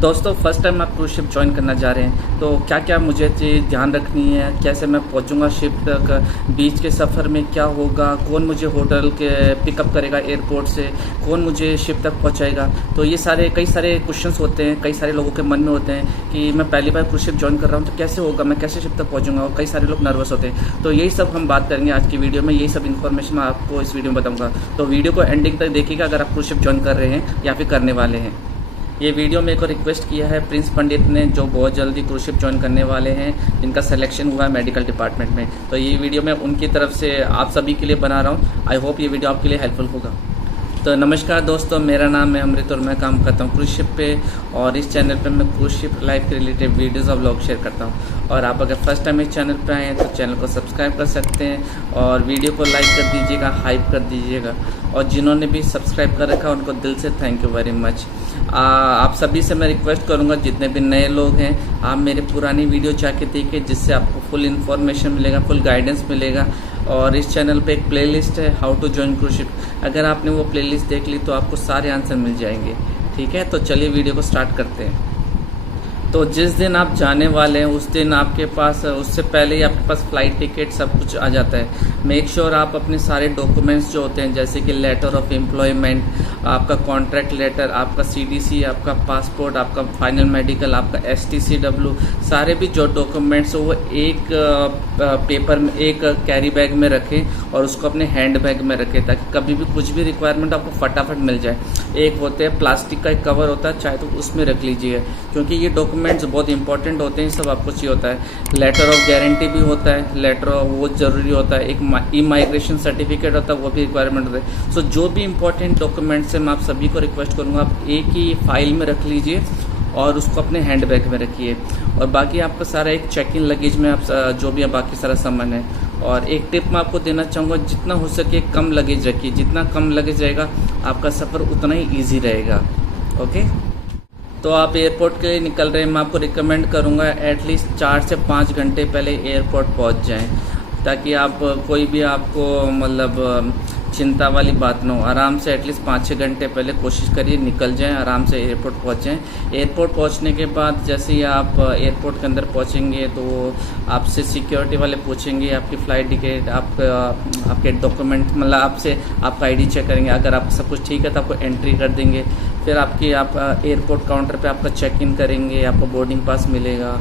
दोस्तों first time आप cruise ship join करना जा रहे हैं तो क्या क्या मुझे चीज़ ध्यान रखनी है, कैसे मैं पहुंचूंगा शिप तक, बीच के सफ़र में क्या होगा, कौन मुझे होटल के पिकअप करेगा एयरपोर्ट से, कौन मुझे शिप तक पहुंचाएगा। तो ये कई सारे क्वेश्चंस होते हैं, कई सारे लोगों के मन में होते हैं कि मैं पहली बार क्रूज शिप ज्वाइन कर रहा हूँ तो कैसे होगा, मैं कैसे शिप तक पहुँचूंगा। और कई सारे लोग नर्वस होते हैं। तो यही सब हम बात करेंगे आज की वीडियो में, यही सब इन्फॉर्मेशन मैं आपको इस वीडियो में बताऊँगा। तो वीडियो को एंडिंग तक देखिएगा अगर आप क्रूज शिप ज्वाइन कर रहे हैं या फिर करने वाले हैं। ये वीडियो मेरे को रिक्वेस्ट किया है प्रिंस पंडित ने, जो बहुत जल्दी क्रूज शिप ज्वाइन करने वाले हैं, जिनका सिलेक्शन हुआ है मेडिकल डिपार्टमेंट में। तो ये वीडियो मैं उनकी तरफ से आप सभी के लिए बना रहा हूँ। आई होप ये वीडियो आपके लिए हेल्पफुल होगा। तो नमस्कार दोस्तों, मेरा नाम है अमृत और मैं काम करता हूँ क्रूज शिप पे, और इस चैनल पे मैं क्रूज शिप लाइफ के रिलेटेड वीडियोस और व्लॉग शेयर करता हूँ। और आप अगर फर्स्ट टाइम इस चैनल पे आए हैं तो चैनल को सब्सक्राइब कर सकते हैं और वीडियो को लाइक कर दीजिएगा, हाइप कर दीजिएगा। और जिन्होंने भी सब्सक्राइब कर रखा है उनको दिल से थैंक यू वेरी मच। आप सभी से मैं रिक्वेस्ट करूंगा, जितने भी नए लोग हैं आप मेरे पुरानी वीडियो जाके देखिए, जिससे आपको फुल इन्फॉर्मेशन मिलेगा, फुल गाइडेंस मिलेगा। और इस चैनल पे एक प्लेलिस्ट है how to join cruise ship, अगर आपने वो प्लेलिस्ट देख ली तो आपको सारे आंसर मिल जाएंगे। ठीक है, तो चलिए वीडियो को स्टार्ट करते हैं। तो जिस दिन आप जाने वाले हैं उस दिन आपके पास, उससे पहले ही आपके पास फ्लाइट टिकट सब कुछ आ जाता है। मेक श्योर आप अपने सारे डॉक्यूमेंट्स जो होते हैं, जैसे कि लेटर ऑफ एम्प्लॉयमेंट, आपका कॉन्ट्रैक्ट लेटर, आपका CDC, आपका पासपोर्ट, आपका फाइनल मेडिकल, आपका STCW, सारे भी जो डॉक्यूमेंट्स हो वो एक पेपर में, एक कैरी बैग में रखें और उसको अपने हैंड बैग में रखें, ताकि कभी भी कुछ भी रिक्वायरमेंट आपको फटाफट मिल जाए। एक होते हैं प्लास्टिक का एक कवर होता है, चाहे तो उसमें रख लीजिए, क्योंकि ये डॉक्यूमेंट्स बहुत इंपॉर्टेंट होते हैं। सब आपको चाहिए होता है। लेटर ऑफ गारंटी भी होता है, लेटर वो जरूरी होता है। एक इमाइग्रेशन सर्टिफिकेट होता है, वो भी रिक्वायरमेंट होता है। सो जो भी इंपॉर्टेंट डॉक्यूमेंट्स है मैं आप सभी को रिक्वेस्ट करूँगा आप एक ही फाइल में रख लीजिए और उसको अपने हैंड बैग में रखिए। और बाकी आपका सारा एक चेक इन लगेज में आप जो भी बाकी सारा सामान है। और एक टिप मैं आपको देना चाहूँगा, जितना हो सके कम लगेज रखिए, जितना कम लगेज रहेगा आपका सफ़र उतना ही ईजी रहेगा। ओके, तो आप एयरपोर्ट के लिए निकल रहे हैं, मैं आपको रिकमेंड करूँगा एटलीस्ट 4 से 5 घंटे पहले एयरपोर्ट पहुँच जाएं, ताकि आप कोई भी आपको मतलब चिंता वाली बात ना हो। आराम से एटलीस्ट 5-6 घंटे पहले कोशिश करिए निकल जाएं, आराम से एयरपोर्ट पहुँचें। एयरपोर्ट पहुँचने के बाद जैसे ही आप एयरपोर्ट के अंदर पहुँचेंगे तो आपसे सिक्योरिटी वाले पूछेंगे आपकी फ़्लाइट टिकट, आपके डॉक्यूमेंट, मतलब आपसे आपका ID चेक करेंगे। अगर आप सब कुछ ठीक है तो आपको एंट्री कर देंगे। फिर आप एयरपोर्ट काउंटर पे आपका चेक इन करेंगे, आपको बोर्डिंग पास मिलेगा।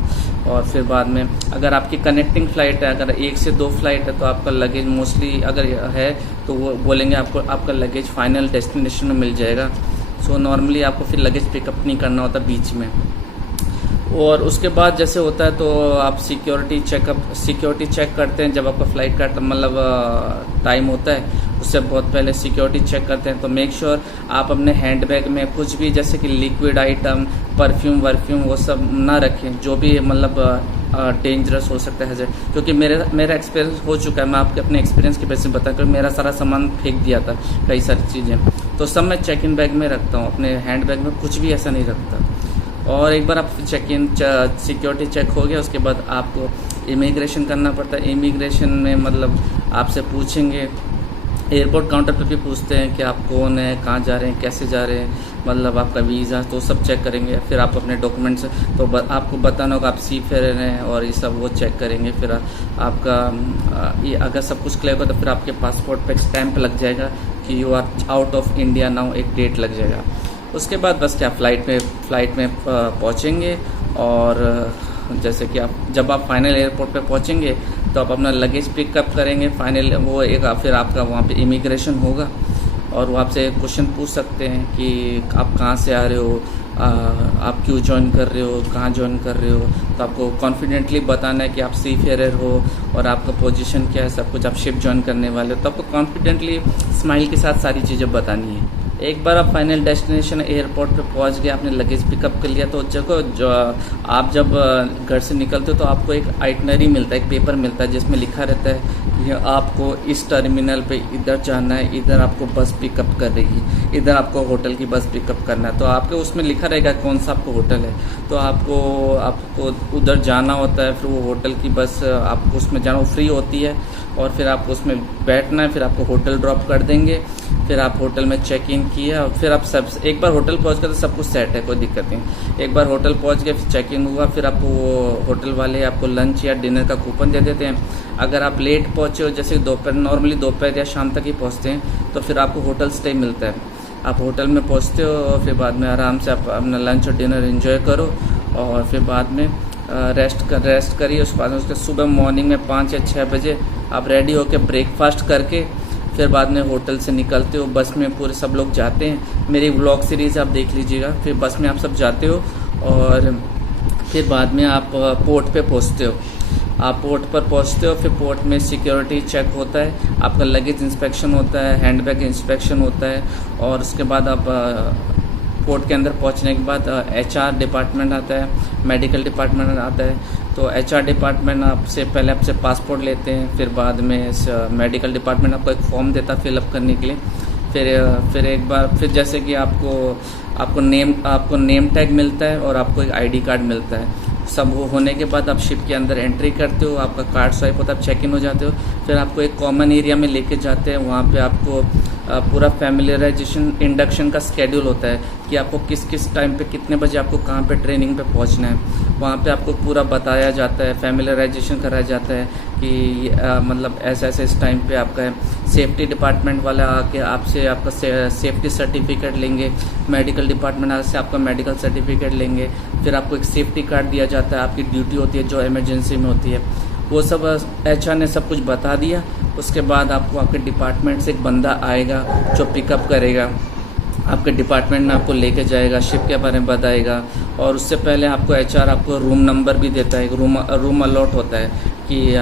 और फिर बाद में अगर आपकी कनेक्टिंग फ़्लाइट है, अगर 1 से 2 फ्लाइट है तो आपका लगेज मोस्टली अगर है तो वो बोलेंगे आपको आपका लगेज फाइनल डेस्टिनेशन में मिल जाएगा। सो नॉर्मली आपको फिर लगेज पिकअप नहीं करना होता बीच में। और उसके बाद जैसे होता है तो आप सिक्योरिटी चेक करते हैं। जब आपका फ़्लाइट का मतलब टाइम होता है उससे बहुत पहले सिक्योरिटी चेक करते हैं। तो मेक श्योर आप अपने हैंड बैग में कुछ भी जैसे कि लिक्विड आइटम, परफ्यूम वो सब ना रखें, जो भी मतलब डेंजरस हो सकता है। क्योंकि मेरा एक्सपीरियंस हो चुका है, मैं आपके अपने एक्सपीरियंस के बेसिस में बताऊँ, क्योंकि मेरा सारा सामान फेंक दिया था कई सारी चीज़ें। तो सब मैं चेक इन बैग में रखता हूँ, अपने हैंड बैग में कुछ भी ऐसा नहीं रखता। और एक बार आप सिक्योरिटी चेक हो गया, उसके बाद आपको इमिग्रेशन करना पड़ता है। इमिग्रेशन में मतलब आपसे पूछेंगे, एयरपोर्ट काउंटर पे भी पूछते हैं कि आप कौन है, कहाँ जा रहे हैं, कैसे जा रहे हैं, मतलब आपका वीज़ा, तो सब चेक करेंगे। फिर आप अपने डॉक्यूमेंट्स तो आपको बताना होगा आप सीफेयर हैं, और ये सब वो चेक करेंगे। फिर आपका ये अगर सब कुछ क्लियर होगा तो फिर आपके पासपोर्ट पे स्टैंप लग जाएगा कि you are out of India now, एक डेट लग जाएगा। उसके बाद बस क्या फ्लाइट में पहुँचेंगे। और जैसे कि जब आप फाइनल एयरपोर्ट पे पहुँचेंगे तो आप अपना लगेज पिकअप करेंगे। फाइनल वो एक फिर आपका वहाँ पे इमिग्रेशन होगा और वो आपसे क्वेश्चन पूछ सकते हैं कि आप कहाँ से आ रहे हो, आप क्यों ज्वाइन कर रहे हो, कहाँ ज्वाइन कर रहे हो। तो आपको कॉन्फिडेंटली बताना है कि आप सीफेयर हो और आपका पोजीशन क्या है, सब कुछ। आप शिप ज्वाइन करने वाले हो तो आपको कॉन्फिडेंटली स्माइल के साथ सारी चीज़ें बतानी है। एक बार आप फाइनल डेस्टिनेशन एयरपोर्ट पे पहुंच गए, आपने लगेज पिकअप कर लिया, तो आप जब घर से निकलते हो तो आपको एक आइटनरी मिलता है, एक पेपर मिलता है जिसमें लिखा रहता है कि आपको इस टर्मिनल पे इधर जाना है, इधर आपको बस पिकअप कर रही है, इधर आपको होटल की बस पिकअप करना है। तो आपके उसमें लिखा रहेगा कौन सा आपको होटल है। तो आपको उधर जाना होता है, फिर वो होटल की बस आपको उसमें जाना, वो फ्री होती है और फिर आपको उसमें बैठना है, फिर आपको होटल ड्रॉप कर देंगे, फिर आप होटल में चेक इन किया और फिर आप एक बार होटल पहुंच गए तो सब कुछ सेट है, कोई दिक्कत नहीं। एक बार होटल पहुंच गए, फिर चेक इन हुआ, फिर आपको वो होटल वाले आपको लंच या डिनर का कूपन दे देते हैं। अगर आप लेट पहुंचे हो, जैसे नॉर्मली दोपहर या शाम तक ही पहुंचते हैं, तो फिर आपको होटल स्टे मिलता है। आप होटल में पहुंचते हो और फिर बाद में आराम से आप अपना लंच और डिनर एंजॉय करो और फिर बाद में रेस्ट करिए। उसके बाद उसके सुबह मॉर्निंग में 5 या 6 बजे आप रेडी होकर ब्रेकफास्ट करके फिर बाद में होटल से निकलते हो। बस में पूरे सब लोग जाते हैं, मेरी व्लॉग सीरीज़ आप देख लीजिएगा। फिर बस में आप सब जाते हो और फिर बाद में आप पोर्ट पे पहुंचते हो। आप पोर्ट पर पहुंचते हो, फिर पोर्ट में सिक्योरिटी चेक होता है, आपका लगेज इंस्पेक्शन होता है, हैंडबैग इंस्पेक्शन होता है और उसके बाद आप पोर्ट के अंदर पहुंचने के बाद HR डिपार्टमेंट आता है, मेडिकल डिपार्टमेंट आता है। तो HR डिपार्टमेंट आपसे पहले आपसे पासपोर्ट लेते हैं, फिर बाद में मेडिकल डिपार्टमेंट आपको एक फॉर्म देता है फिलअप करने के लिए। फिर एक बार फिर जैसे कि आपको नेम टैग मिलता है और आपको एक ID कार्ड मिलता है। सब वो होने के बाद आप शिप के अंदर एंट्री करते हो, आपका कार्ड स्वाइप होता है, आप चेक इन हो जाते हो। फिर आपको एक कॉमन एरिया में लेके जाते हैं, वहाँ पे आपको पूरा फैमिलियराइजेशन इंडक्शन का स्केड्यूल होता है कि आपको किस किस टाइम पे कितने बजे आपको कहाँ पे ट्रेनिंग पे पहुँचना है। वहाँ पे आपको पूरा बताया जाता है, फैमिलियराइजेशन कराया जाता है कि मतलब ऐसे ऐसे इस टाइम पे आपका है। सेफ्टी डिपार्टमेंट वाला आके आपसे आपका सेफ्टी सर्टिफिकेट लेंगे, मेडिकल डिपार्टमेंट से आपका मेडिकल सर्टिफिकेट लेंगे। फिर आपको एक सेफ्टी कार्ड दिया जाता है, आपकी ड्यूटी होती है जो इमरजेंसी में होती है। वो सब HR ने सब कुछ बता दिया। उसके बाद आपको आपके डिपार्टमेंट से एक बंदा आएगा जो पिकअप करेगा, आपके डिपार्टमेंट में आपको लेके जाएगा, शिप के बारे में बताएगा। और उससे पहले आपको HR आपको रूम नंबर भी देता है, रूम अलॉट होता है कि ये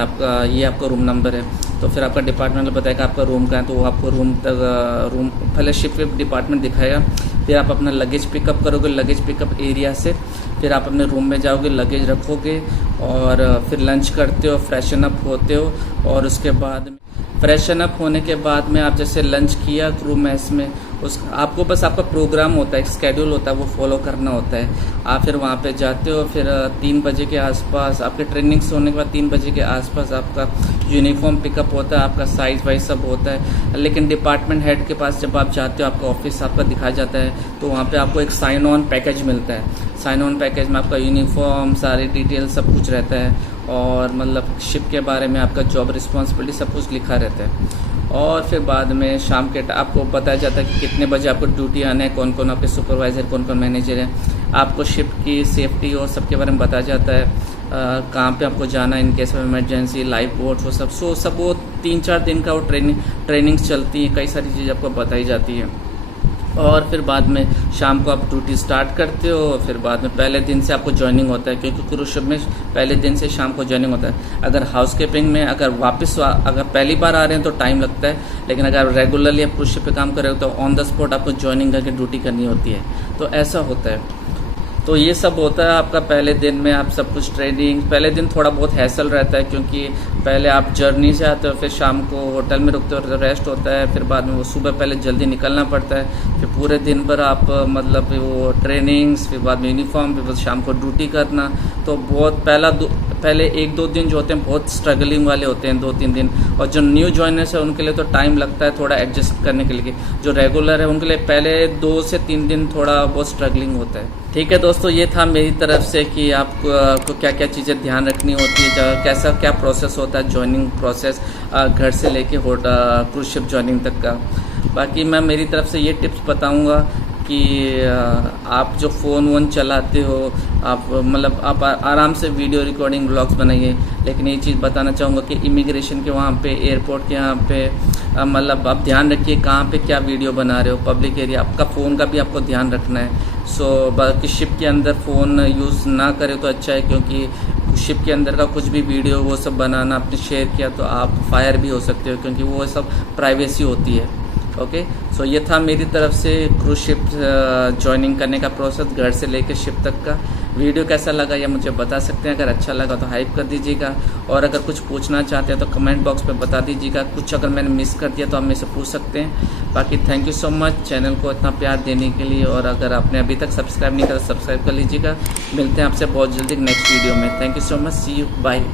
आपका रूम नंबर है। तो फिर आपका डिपार्टमेंट बताएगा आपका रूम कहाँ है, तो वो आपको रूम पहले शिप डिपार्टमेंट दिखाएगा। फिर आप अपना लगेज पिकअप करोगे, लगेज पिकअप एरिया से फिर आप अपने रूम में जाओगे, लगेज रखोगे और फिर लंच करते हो, फ्रेशन अप होते हो और उसके बाद फ्रेशन अप होने के बाद में आप जैसे लंच किया क्रू मेस में, आपको बस आपका प्रोग्राम होता है, एक स्केड्यूल होता है, वो फॉलो करना होता है। आप फिर वहाँ पे जाते हो, फिर 3 बजे के आसपास आपके ट्रेनिंग्स होने के बाद 3 बजे के आसपास आपका यूनिफॉर्म पिकअप होता है, आपका साइज वाइज सब होता है। लेकिन डिपार्टमेंट हेड के पास जब आप जाते हो, आपका ऑफिस आपका दिखाया जाता है, तो वहाँ पे आपको एक साइन ऑन पैकेज मिलता है। साइन ऑन पैकेज में आपका यूनिफॉर्म, सारी डिटेल सब कुछ रहता है और मतलब शिप के बारे में आपका जॉब रिस्पॉन्सिबिलिटी सब कुछ लिखा रहता है। और फिर बाद में शाम के आपको बताया जाता है कि कितने बजे आपको ड्यूटी आना है, कौन कौन आपके सुपरवाइज़र, कौन कौन मैनेजर है। आपको शिप की सेफ्टी और सबके बारे में बताया जाता है, कहाँ पे आपको जाना है in case of emergency, life boats, वो सब वो 3-4 दिन का वो ट्रेनिंग्स चलती है, कई सारी चीज़ें आपको बताई जाती है। और फिर बाद में शाम को आप ड्यूटी स्टार्ट करते हो। फिर बाद में पहले दिन से आपको ज्वाइनिंग होता है, क्योंकि क्रूज शिप में पहले दिन से शाम को ज्वाइनिंग होता है। अगर हाउसकीपिंग में अगर पहली बार आ रहे हैं तो टाइम लगता है, लेकिन अगर रेगुलरली आप क्रूज शिप पे काम कर रहे हो तो ऑन द स्पॉट आपको ज्वाइनिंग करके ड्यूटी करनी होती है। तो ऐसा होता है। तो ये सब होता है आपका पहले दिन में, आप सब कुछ ट्रेनिंग। पहले दिन थोड़ा बहुत हैसल रहता है, क्योंकि पहले आप जर्नी से आते हो, फिर शाम को होटल में रुकते हो, तो रेस्ट होता है। फिर बाद में वो सुबह पहले जल्दी निकलना पड़ता है, फिर पूरे दिन भर आप मतलब वो ट्रेनिंग्स, फिर बाद में यूनिफॉर्म, फिर शाम को ड्यूटी करना। तो बहुत पहले 1-2 दिन जो होते हैं बहुत स्ट्रगलिंग वाले होते हैं, 2-3 दिन। और जो न्यू ज्वाइनर्स है उनके लिए तो टाइम लगता है थोड़ा एडजस्ट करने के लिए। जो रेगुलर है उनके लिए पहले 2 से 3 दिन थोड़ा बहुत स्ट्रगलिंग होता है। ठीक है दोस्तों, ये था मेरी तरफ से कि आपको क्या क्या चीज़ें ध्यान रखनी होती है, कैसा क्या प्रोसेस होता है ज्वाइनिंग प्रोसेस, घर से लेके क्रूज शिप ज्वाइनिंग तक का। बाकी मैं मेरी तरफ से ये टिप्स बताऊंगा कि आप जो फ़ोन वोन चलाते हो, आप मतलब आप आराम से वीडियो रिकॉर्डिंग व्लॉग्स बनाइए। लेकिन ये चीज़ बताना चाहूँगा कि इमिग्रेशन के वहाँ पे, एयरपोर्ट के यहाँ पे मतलब आप ध्यान रखिए कहाँ पे क्या वीडियो बना रहे हो। पब्लिक एरिया, आपका फ़ोन का भी आपको ध्यान रखना है। बाकी शिप के अंदर फ़ोन यूज़ ना करें तो अच्छा है, क्योंकि शिप के अंदर का कुछ भी वीडियो वो सब बनाना आपने शेयर किया तो आप फायर भी हो सकते हो, क्योंकि वो सब प्राइवेसी होती है। ओके, सो ये था मेरी तरफ से क्रूज शिप ज्वाइनिंग करने का प्रोसेस, घर से लेकर शिप तक का। वीडियो कैसा लगा या मुझे बता सकते हैं, अगर अच्छा लगा तो हाइप कर दीजिएगा, और अगर कुछ पूछना चाहते हैं तो कमेंट बॉक्स में बता दीजिएगा। कुछ अगर मैंने मिस कर दिया तो आप मेरे से पूछ सकते हैं। बाकी thank you so much channel को इतना प्यार देने के लिए, और अगर आपने अभी तक सब्सक्राइब नहीं करा सब्सक्राइब कर लीजिएगा। मिलते हैं आपसे बहुत जल्दी नेक्स्ट वीडियो में। Thank you so much, see you, bye.